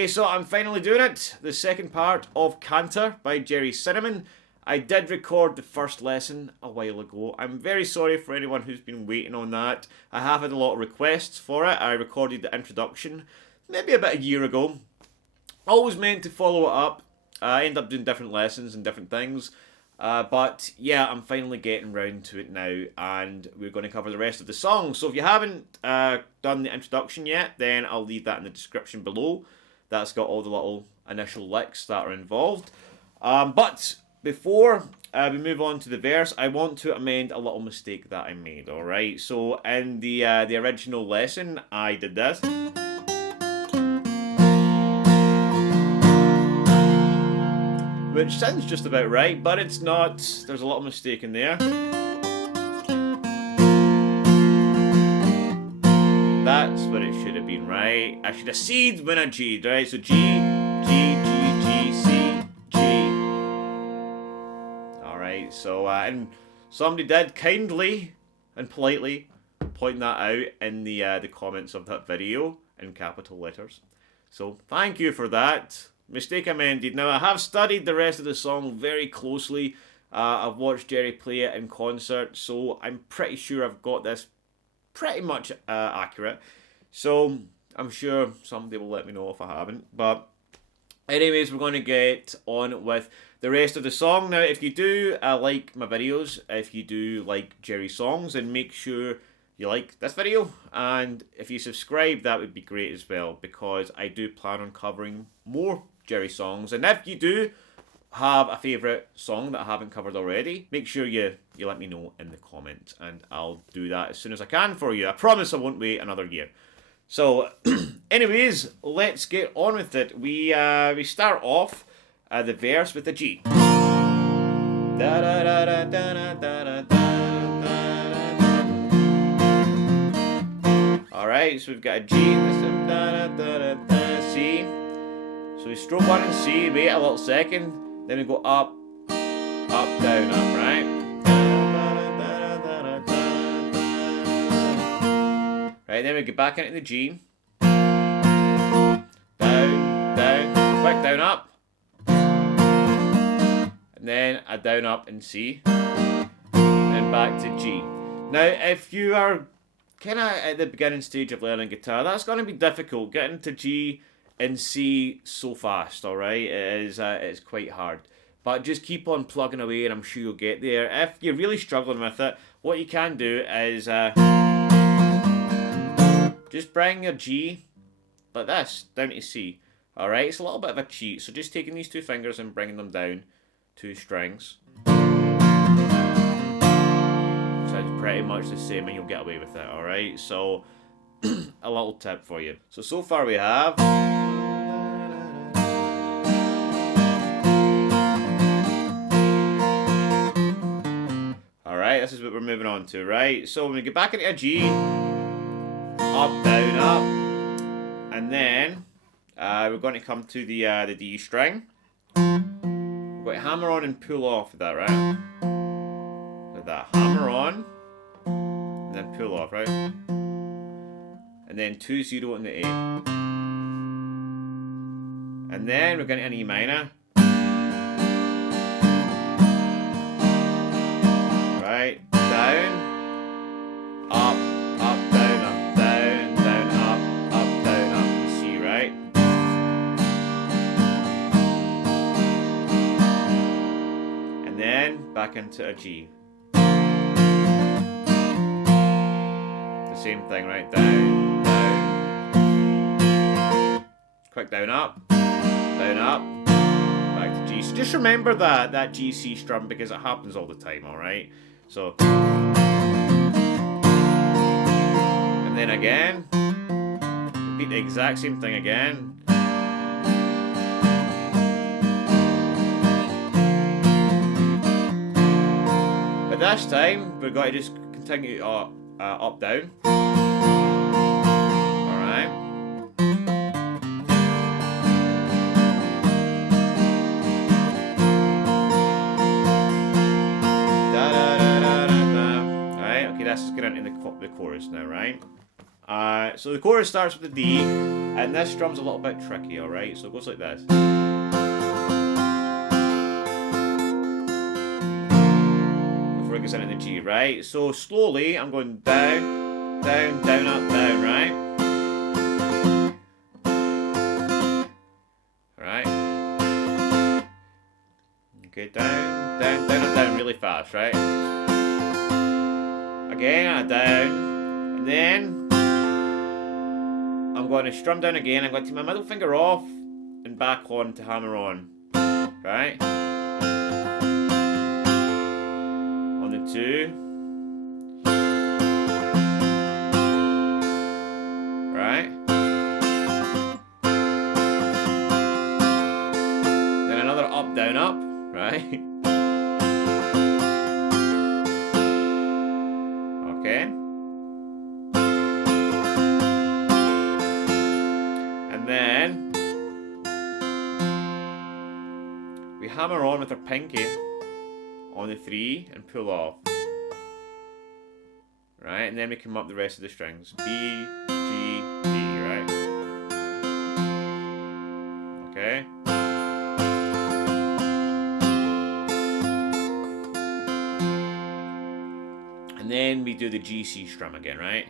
Okay, so I'm finally doing it. The second part of Canter by Gerry Cinnamon. I did record the first lesson a while ago. I'm very sorry for anyone who's been waiting on that. I have had a lot of requests for it. I recorded the introduction maybe about a year ago. Always meant to follow it up. I end up doing different lessons and different things. But yeah, I'm finally getting round to it now, and we're going to cover the rest of the song. So if you haven't done the introduction yet, then I'll leave that in the description below. That's got all the little initial licks that are involved. But before we move on to the verse, I want to amend a little mistake that I made, alright? So in the original lesson, I did this. Which sounds just about right, but it's not. There's a little mistake in there. That's what it should have been, right? I should have C'd when I G'd, right? So G, G, G, G, C, G. Alright, so, and somebody did kindly and politely point that out in the comments of that video in capital letters. So, thank you for that. Mistake amended. Now, I have studied the rest of the song very closely. I've watched Gerry play it in concert, so I'm pretty sure I've got this pretty much accurate. So, I'm sure somebody will let me know if I haven't. But, anyways, we're going to get on with the rest of the song. Now, if you do like my videos, if you do like Gerry songs, then make sure you like this video, and if you subscribe, that would be great as well, because I do plan on covering more Gerry songs. And if you do have a favourite song that I haven't covered already, make sure you let me know in the comments, and I'll do that as soon as I can for you. I promise I won't wait another year. So, anyways, let's get on with it. We start off the verse with a G. Da da da da da da da da. Alright, so we've got a G, C. So we stroke 1 and C, wait a little second, then we go up, down, up, right? Right, then we get back into the G. Down, quick down, up. And then a down, up in C. And back to G. Now, if you are kind of at the beginning stage of learning guitar, that's going to be difficult, getting to G and C so fast, alright? It's quite hard. But just keep on plugging away and I'm sure you'll get there. If you're really struggling with it, what you can do is just bring your G like this, down to C. Alright, it's a little bit of a cheat, so just taking these two fingers and bringing them down, 2 strings. Sounds pretty much the same and you'll get away with it, alright? So, a little tip for you. So far we have... Alright, this is what we're moving on to, right? So when we get back into a G, up, down, up, and then we're going to come to the D string. We're going to hammer on and pull off with that, right? With that, hammer on, and then pull off, right? And then 2-0 in the A. And then we're going to an E minor. Right, down, up, down, up, down, up, C, right? And then back into a G. The same thing, right? Down, quick down, up, back to G. So just remember that G, C strum, because it happens all the time, alright? So, and then again, repeat the exact same thing again. But this time, we're going to just continue up, down. Alright. This is getting into the chorus now, right? So the chorus starts with the D, and this strum's a little bit tricky, alright? So it goes like this. Before it goes into the G, right? So slowly, I'm going down, down, down, up, down, right? Right? Okay, down, down, down, up, down, really fast, right? Again, down, and then I'm going to strum down again. I'm going to take my middle finger off and back on to hammer on. Right? On the 2. Right? Then another up, down, up. Right? Okay. Then we hammer on with our pinky on the 3 and pull off. Right, and then we come up the rest of the strings. B, G, D, right? Okay. And then we do the G, C strum again, right?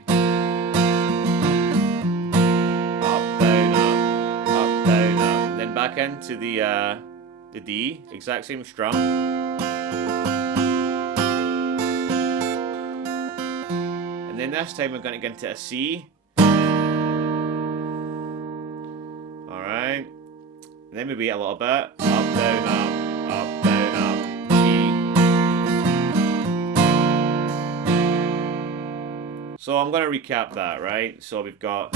Back into the D, exact same strum. And then this time we're going to get into a C. Alright. And then we wait a little bit. Up, down, up, down, up, G. So I'm going to recap that, right? So we've got...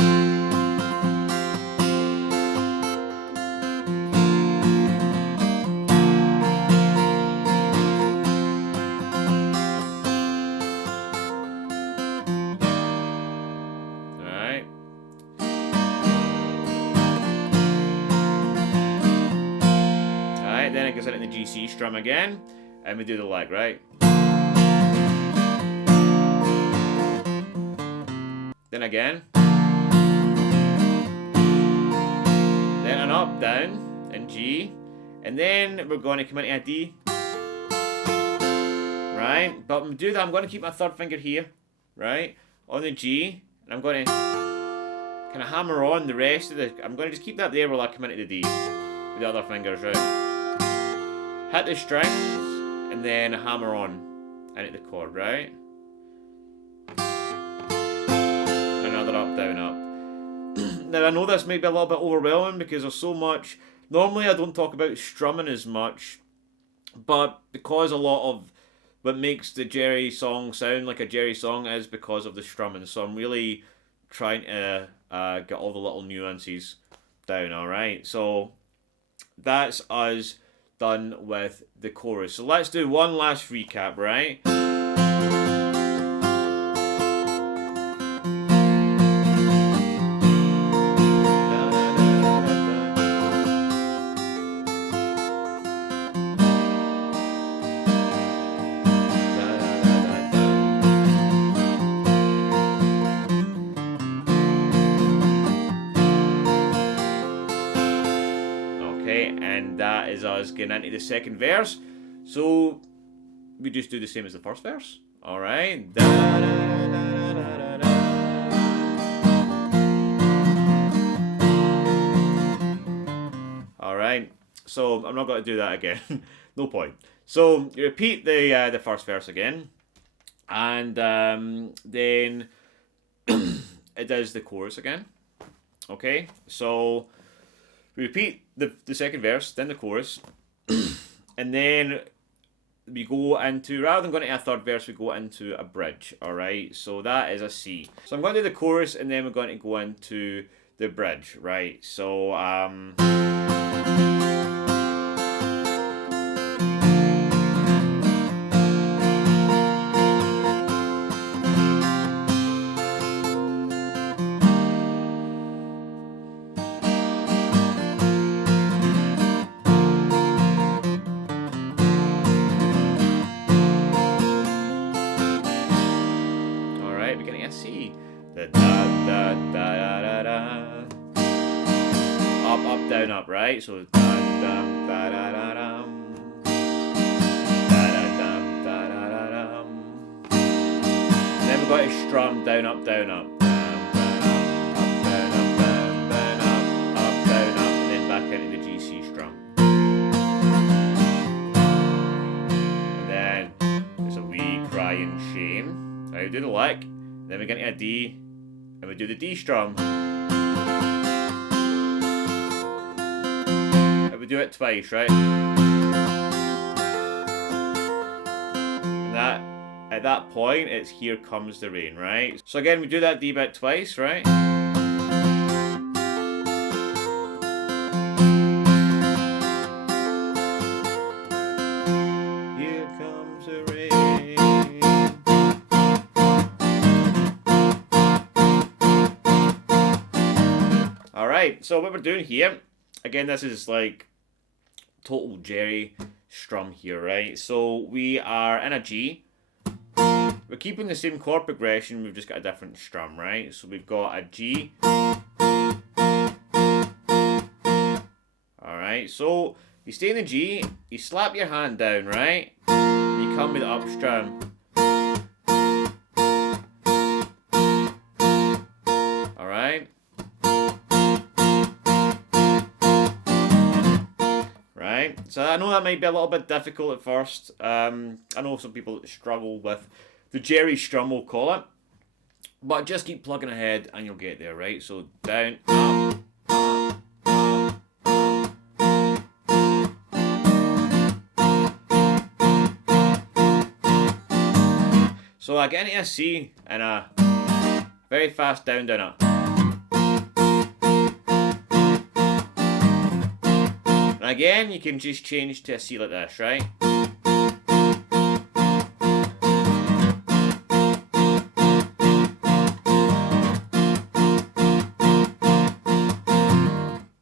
Then it goes into the G-C strum again, and we do the leg, right? Then again. Then an up, down, and G. And then we're going to come into a D. Right? But when we do that, I'm going to keep my third finger here, right? On the G. And I'm going to kind of hammer on the rest of the... I'm going to just keep that there while I come into the D. With the other fingers, right? Hit the strings, and then hammer on into the chord, right? Another up, down, up. Now I know this may be a little bit overwhelming because there's so much. Normally I don't talk about strumming as much, but because a lot of what makes the Gerry song sound like a Gerry song is because of the strumming. So I'm really trying to get all the little nuances down, alright? So that's us done with the chorus. So let's do one last recap, right? And that is us getting into the second verse. So we just do the same as the first verse. Alright. Alright. So I'm not going to do that again. No point. So you repeat the first verse again. And then it does the chorus again. Okay. So we repeat the second verse, then the chorus, and then we go into, rather than going to a third verse, we go into a bridge, alright? So that is a C. So I'm going to do the chorus, and then we're going to go into the bridge, right? So, beginning a C. Da da da up, right? So da-dum, da-da-da-dum, da-da-dum, da-da-da-dum. And then we've got to strum down, up, down, up. Into the G, C strum. And then there's a wee crying shame. Now we do the lick, then we get into a D, and we do the D strum. And we do it twice, right? And that, at that point, it's Here Comes the Rain, right? So again, we do that D bit twice, right? So what we're doing here, again, this is like total Gerry strum here, right? So we are in a G. We're keeping the same chord progression, we've just got a different strum, right? So we've got a G. Alright, so you stay in the G, you slap your hand down, right? And you come with the up strum. Alright. So I know that might be a little bit difficult at first. I know some people struggle with the Gerry strum, we'll call it. But just keep plugging ahead and you'll get there, right? So down, up, up, up, up. So I get into a C and a very fast down, down, up. And again, you can just change to a C like this, right?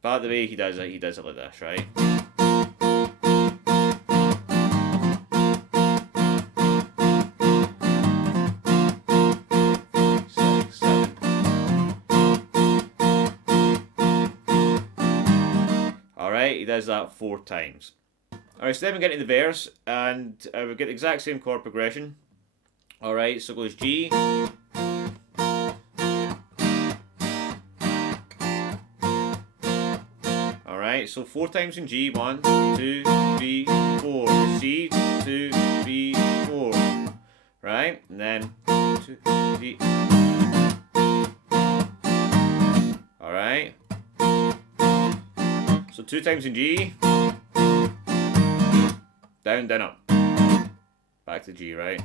By the way, he does it like this, right? 6, 7. Alright, he does that 4 times. Alright, so then we get into the verse, and we get the exact same chord progression. Alright, so it goes G. Alright, so 4 times in G. 1, 2, 3, 4. C, 2, 3, 4. Right, and then 2, 3. Alright. So 2 times in G. Down, down, up. Back to G, right?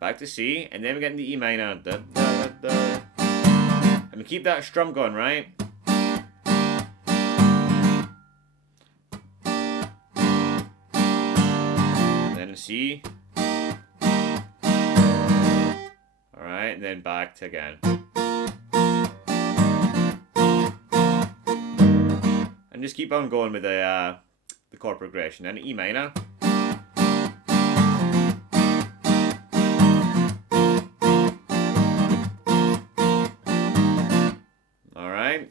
Back to C, and then we get into E minor. Da, da, da, da. And we keep that strum going, right? And then a C. Alright, and then back to again. And just keep on going with the chord progression. And E minor. Alright.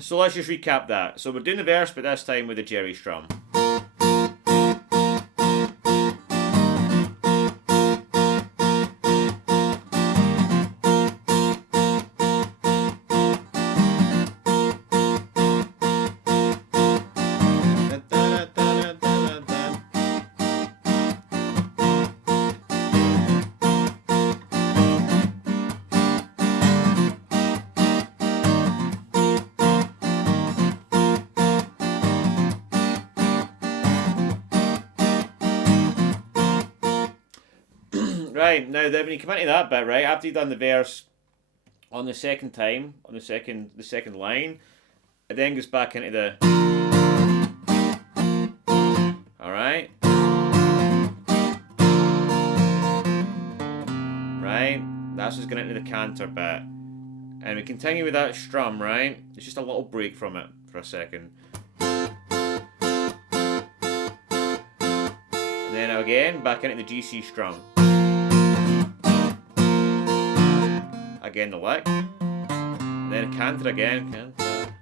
So let's just recap that. So we're doing the verse, but this time with the Gerry strum. Right, now then when you come into that bit, right, after you've done the verse on the second time, on the second line, it then goes back into the alright. Right, that's just going into the canter bit. And we continue with that strum, right? It's just a little break from it for a second. And then again, back into the GC strum. Again the lick, and then a canter again, canter,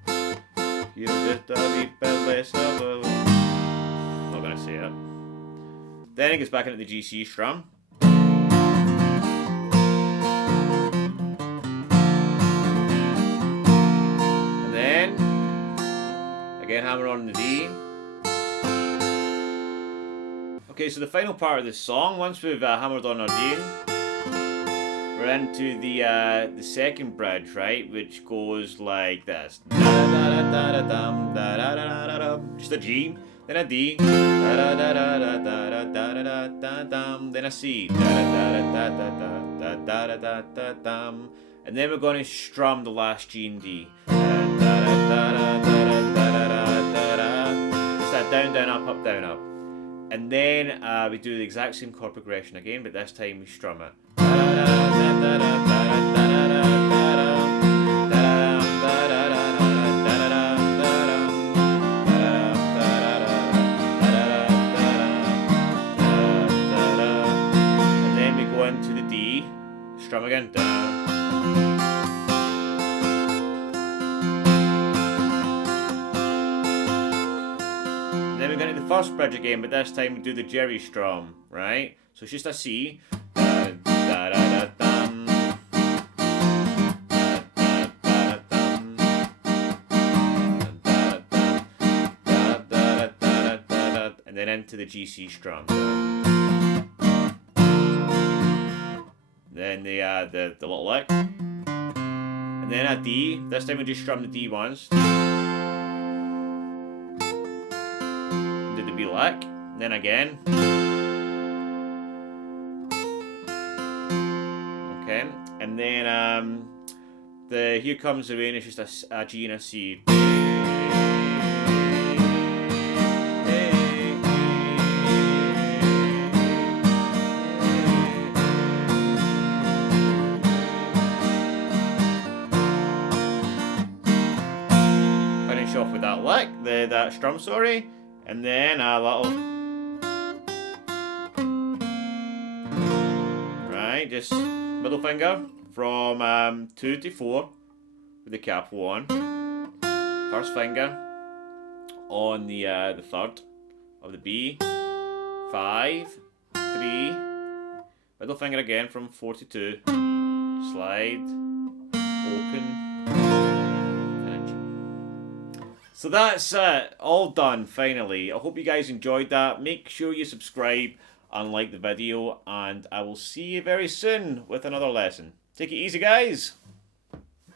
You're just a wee bit less of a... I'm not gonna say it. Then it gets back into the GC strum. And then, again, hammer on the D. Okay, so the final part of this song, once we've hammered on our D, we're into the second bridge, right, which goes like this. Just a G, then a D, then a C, and then we're going to strum the last G and D. Just that down, down, up, down, up. And then we do the exact same chord progression again, but this time we strum it. And then we go into the D, strum again. Then we go into the first bridge again, but this time we do the Gerry strum, right? So it's just a C. And then into the GC strum. Then the little lick. And then a D. This time we just strum the D once. B lick, then again. Okay, and then the Here Comes the Rain is just a G and a C. Finish off with that lick, that strum, sorry. And then a little, right, just middle finger from 2 to 4 with the capo on. First finger on the third of the B. 5, 3, middle finger again from 4 to 2. Slide, open. So that's all done finally. I hope you guys enjoyed that. Make sure you subscribe and like the video, and I will see you very soon with another lesson. Take it easy, guys.